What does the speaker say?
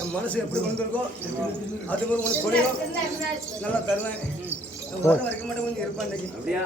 என் மனசு எப்படி வந்திருக்கோ அது மாதிரி உனக்கு தொழிலும் நல்லா தருவேன் வரைக்கும் மட்டும் கொஞ்சம் இருப்பேன் அப்படியா.